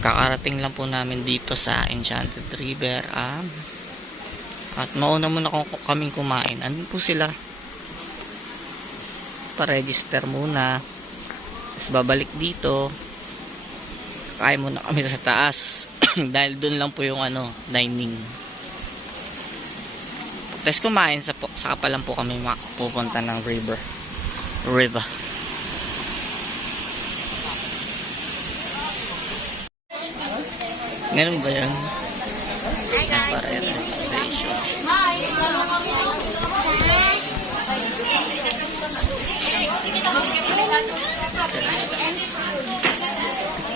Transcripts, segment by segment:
Kakarating lang po namin dito sa Enchanted River. At mauna muna kaming kumain. Andun po sila. Pa-register muna. Tapos babalik dito. Kain muna kami sa taas. Dahil dun lang po yung dining. Tapos kumain, saka pa lang po kami pupunta ng river. Ganun ba yan? Parera station.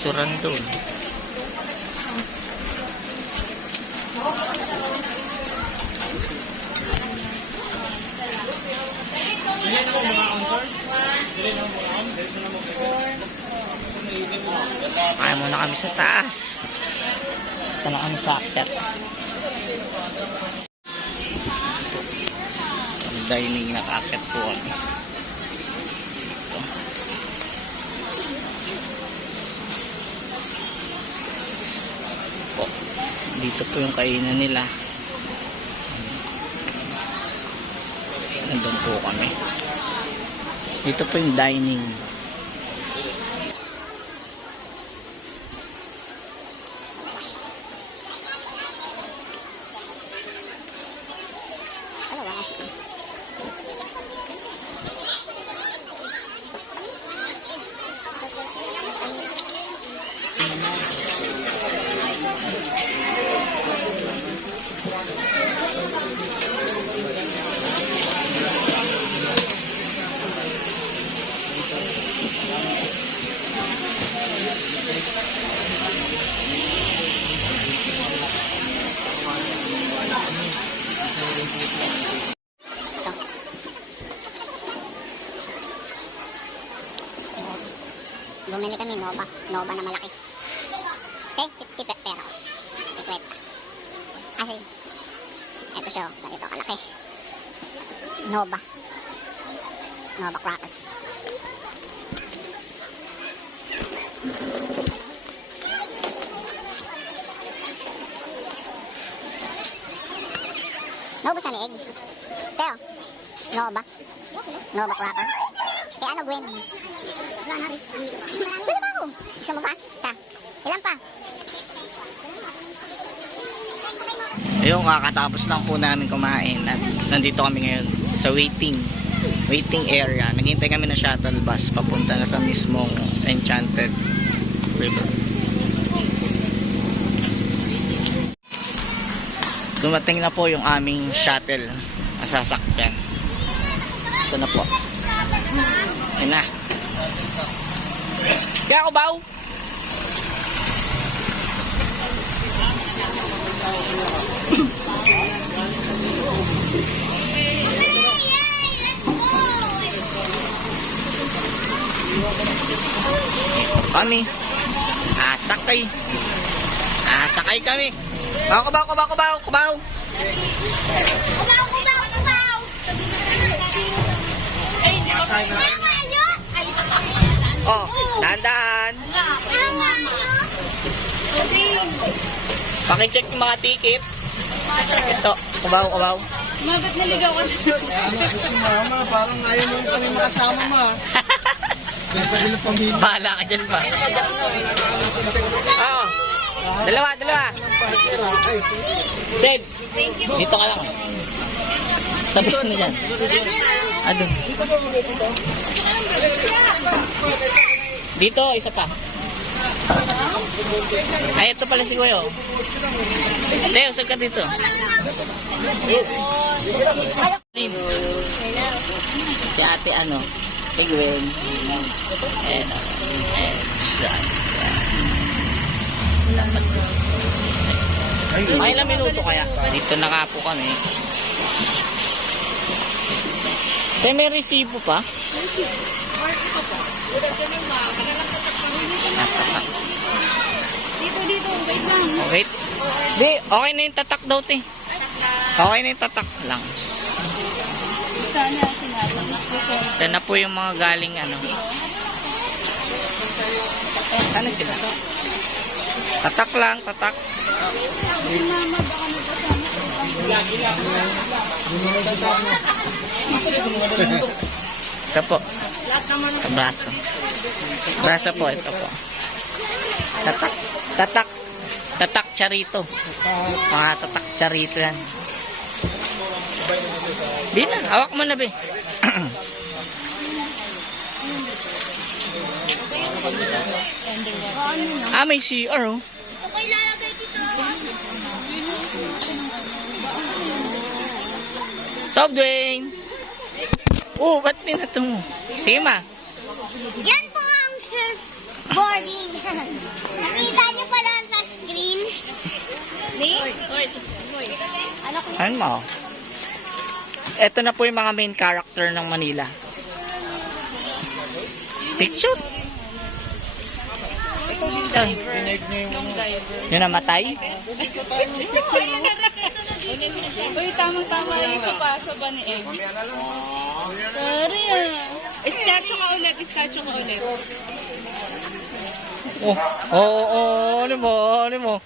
Surando. Kaya muna kami sa taas. Ito na kami sa akyat. Ang dining naka-akyat po kami. Ito. Dito po yung kainan nila. Nandun po kami. Dito po yung dining. Bumili kami Nova na malaki. Okay, 50 pero. 50. Ay, ito siya, ganito kalaki. Nova crackers. Naubos na ni egg. Teo, Nova cracker. Kaya ano, Gwen? Wala na rin. Pwede ba ako? Gusto mo ba? Isa. Ilan pa? Ayun, kakatapos lang po namin kumain at nandito kami ngayon sa waiting area. Naghintay kami ng shuttle bus papunta na sa mismong Enchanted River. Dumating na po yung aming shuttle na sasakyan. Ito na po. Ayun na. Kaya ako baw? Kami. Sakay kami. Kubaw. Oh, dahan-dahan. Paki-check yung mga ticket. Ito, kubaw. Bakit naligaw ka siya? Mama, parang ayaw mo kami makasama mo. Bahala ka dyan ba? Oo. Dalawa. Sid, dito ka lang. Tabi mo dyan. Adun. Dito, isa pa. Ay, ito pala si Kuya. Teo, sag ka dito. Si ate si Gwen. Ay, ilang minuto kaya? Dito na nga po kami. Kaya may resibo pa? Dito, wait lang. Wait. Di, okay na yung tatak daw, te. Okay na yung tatak lang. Sana sinabi. Ito na po yung mga galing Sana sila. Tatak lang, tatak. Si mama baka nagkasama. Ito po. Sa braso. Braso po, ito po. Tatak. Tatak. Tatak charito. Mga tatak charito yan. Di na, hawak mo na be. May CR oh. Ito ko ilalagay dito. Top Dwayne. Oh, ba't pinato mo? Sige ma. Yan po ang surfboarding. Nakita niyo pa lang sa screen. Ano mo? Ito na po yung mga main character ng Manila. Picture? Ay, yung namatay? Uy, tamang-tama yung sa ba ni Egg? Sorry ah. Statue ka ulit. Ano mo? Ano mo?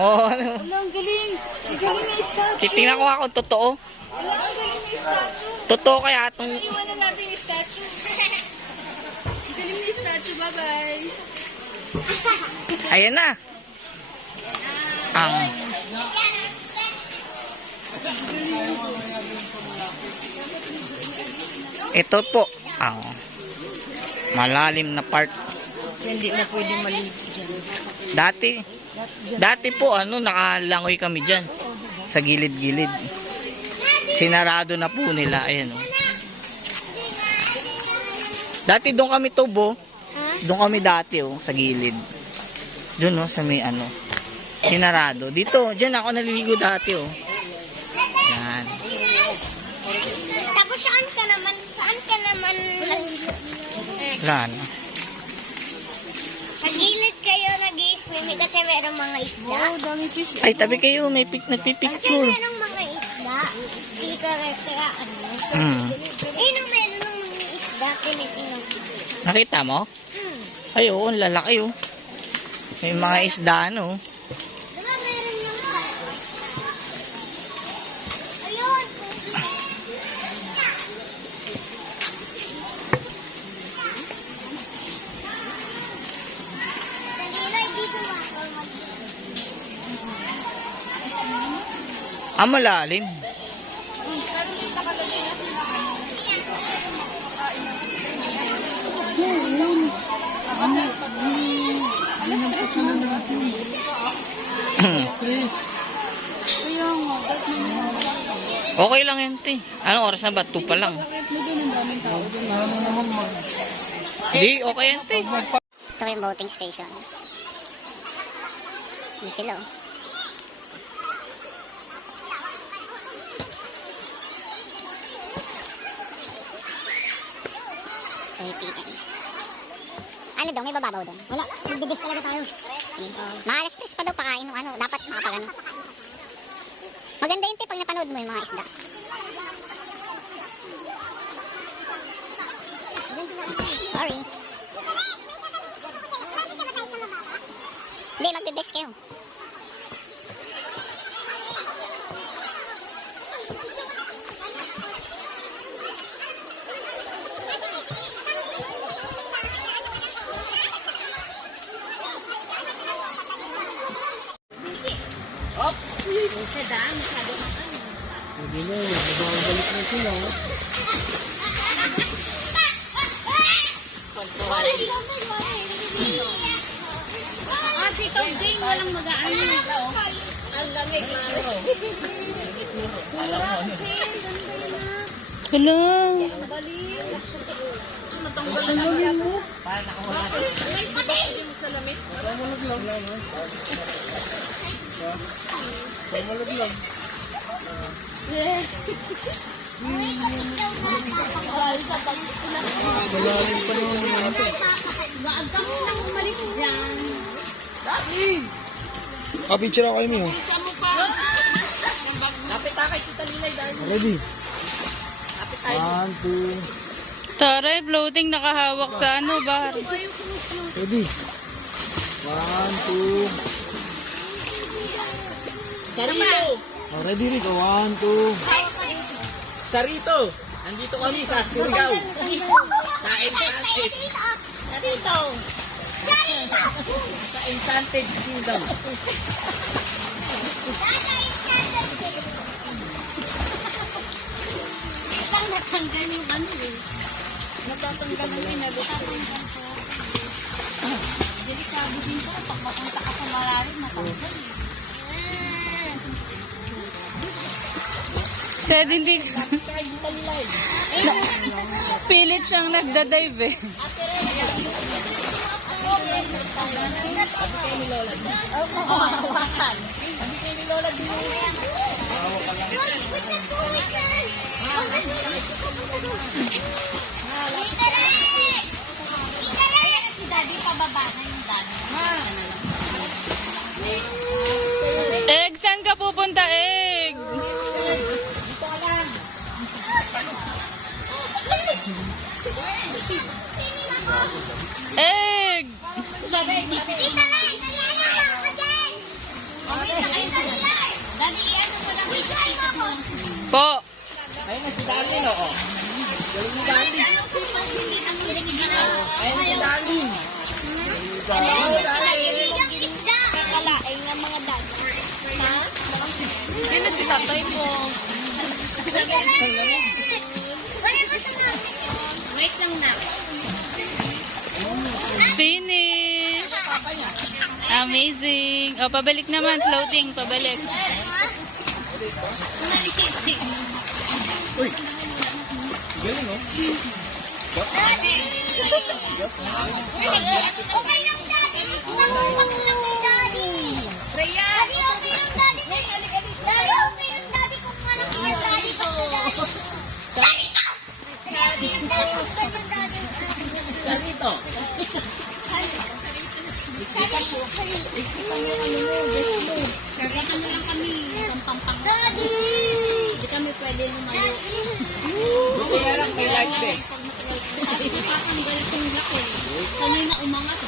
Ano mo? Ang galing. Ang galing na statue. Titingnan ko nga kung totoo. Ang galing na statue. Totoo kaya itong... Iwanan natin yung statue. Ang galing na statue. Bye-bye. Ayan na. Ang... Ito po ang malalim na part. Hindi na pwede maligo dyan. Dati po nakalangoy kami dyan sa gilid-gilid. Sinarado na po nila. Ayan oh. Dati doon kami tubo. Doon kami dati sa gilid. Doon sa may sinarado. Dito, dyan ako naliligo dati Yan. Tapos saan ka naman? Wala na. Sa gilid kayo nag-i-swimming kasi merong mga isda. Dami fish. Ay, tabi kayo. May Kasi nagpipicture. merong mga isda. Dito restaurant. Meron ng mga isda. Tinitingnan. Nakita mo? Ay, oo. Ang lalaki May mga isda Diba meron yung... Ayun! Dalilay dito malalim. Kaya nga, Okay lang yan, te. Anong oras na ba? 2 pa lang. doon ang daming tao doon. Hindi, okay yan, te. Ito yung boating station. Hindi sila ATM. Ano daw? May bababaw doon? Wala. Magdibis talaga tayo. Maalas stress pa daw pakain ng dapat makapagano. Maganda yun, pag napanood mo yung mga isda. Sorry. Hindi, magbibes kayo. Hindi na, magbabalik na sila. Top game, walang mag-aano. Ang lamig. Hello. Matanggalin mo. Pamalaglag. Malalim pa naman naman ito. Picture ako mo. Ready? 1, 2. Taray, floating nakahawak sa bahar. Ready? 1, 2. Sarito! Oh, ready, Rico? 1, 2. Sarito! Nandito kami sa Surigao. Sa Enchanted. Sarito! Sarito! Sa Enchanted Kingdom. Isang natanggal yung ano eh. Natatanggal ng inabot. Delikado din po. Pag mapunta ka sa malalim, matanggal eh. Sed, hindi... Pilit siyang nagdadive eh. Hawakan. Si Daddy pababa na yung Daddy. Egg, saan ka pupunta, Egg? Egg! Tita Len, kaya na ako din. Okay, na kayo Daddy, i-ano mo lang yung tita mo. Po. Ayun na si Darlene, oo. Galing ni Darlene. Ayun si Darlene. Kakalain ng mga dad. Ha? Hindi na si tatay mo. Wala ba sa wait lang na. Finish! Amazing! O, pabalik naman. Floating, pabalik. Uy! Galing, oh. Okay lang, Daddy. Nangungupak lang ni Daddy. Rhea! Daddy, okay lang, Daddy. Daddy, okay lang, Daddy. Kung anong mga Daddy ko. Sarito! Daddy, Daddy. Sarito! Sarito mo lang kami. Pampampang. Daddy! Hindi kami pwede lumayo. Buti na lang may light vest. Nakakanggal itong laki. Sanay na umangat.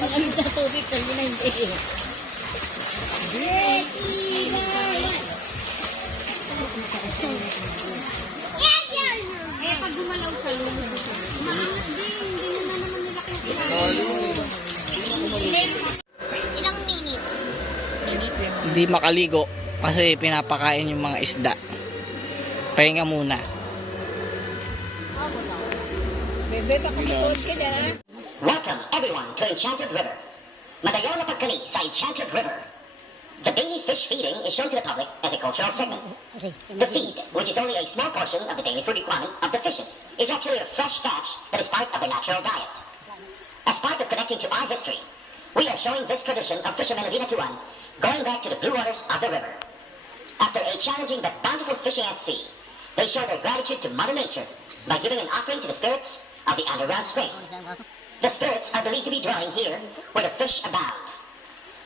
Marami sa tubig, sanay na hindi. Eh, pag gumalaw sa lulubog. Hindi na naman nila kaya. Ilang minute? Hindi makaligo kasi pinapakain yung mga isda. Pahinga muna. Welcome, everyone, to Enchanted River. Madayon na pagkali sa Enchanted River. The daily fish feeding is shown to the public as a cultural segment. The feed, which is only a small portion of the daily food requirement of the fishes, is actually a fresh catch that is part of their natural diet. As part of connecting to our history, we are showing this tradition of fishermen of Inatuan going back to the blue waters of the river. After a challenging but bountiful fishing at sea, they show their gratitude to Mother Nature by giving an offering to the spirits of the underground spring. The spirits are believed to be dwelling here where the fish abound.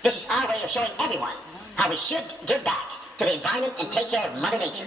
This is our way of showing everyone how we should give back to the environment and take care of Mother Nature.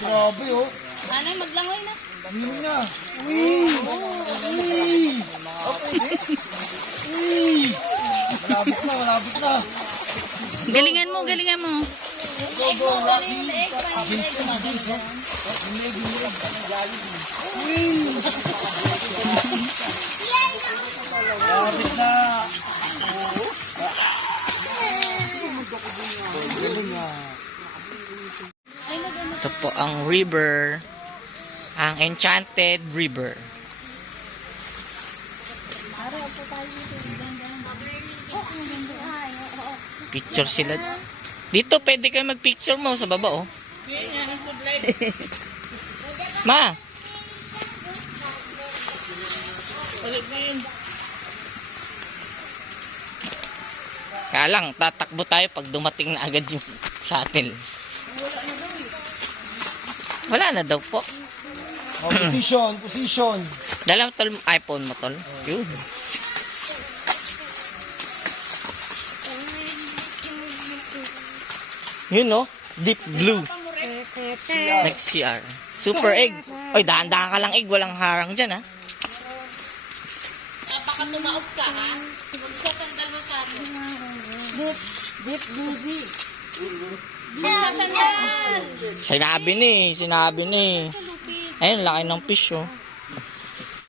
Grabe, oh. Nanay, maglangoy na. Yun na. Uy! Uy! Uy! Malapit na, malapit na. Galingan mo, galingan mo. Go, go, Rocky. Bilis na, bilis na. Bilig. Uy! Malapit na. Ito po ang river. Ang Enchanted River. Picture sila. Dito pwede kayo mag-picture mo sa baba, oh. Ma! Kaya lang, tatakbo tayo pag dumating na agad yung shuttle. Wala na daw po. Oh, position. Dala mo tol, iPhone mo tol. Yun. Yun no, deep blue. Like CR. Super egg. Oy, dahan-dahan ka lang egg, walang harang dyan ha. Baka tumaog ka, ha? Magsasandal mo sa akin. Deep bluesy. Magsasandal! Sinabi ni. Ayun, laki ng fish oh.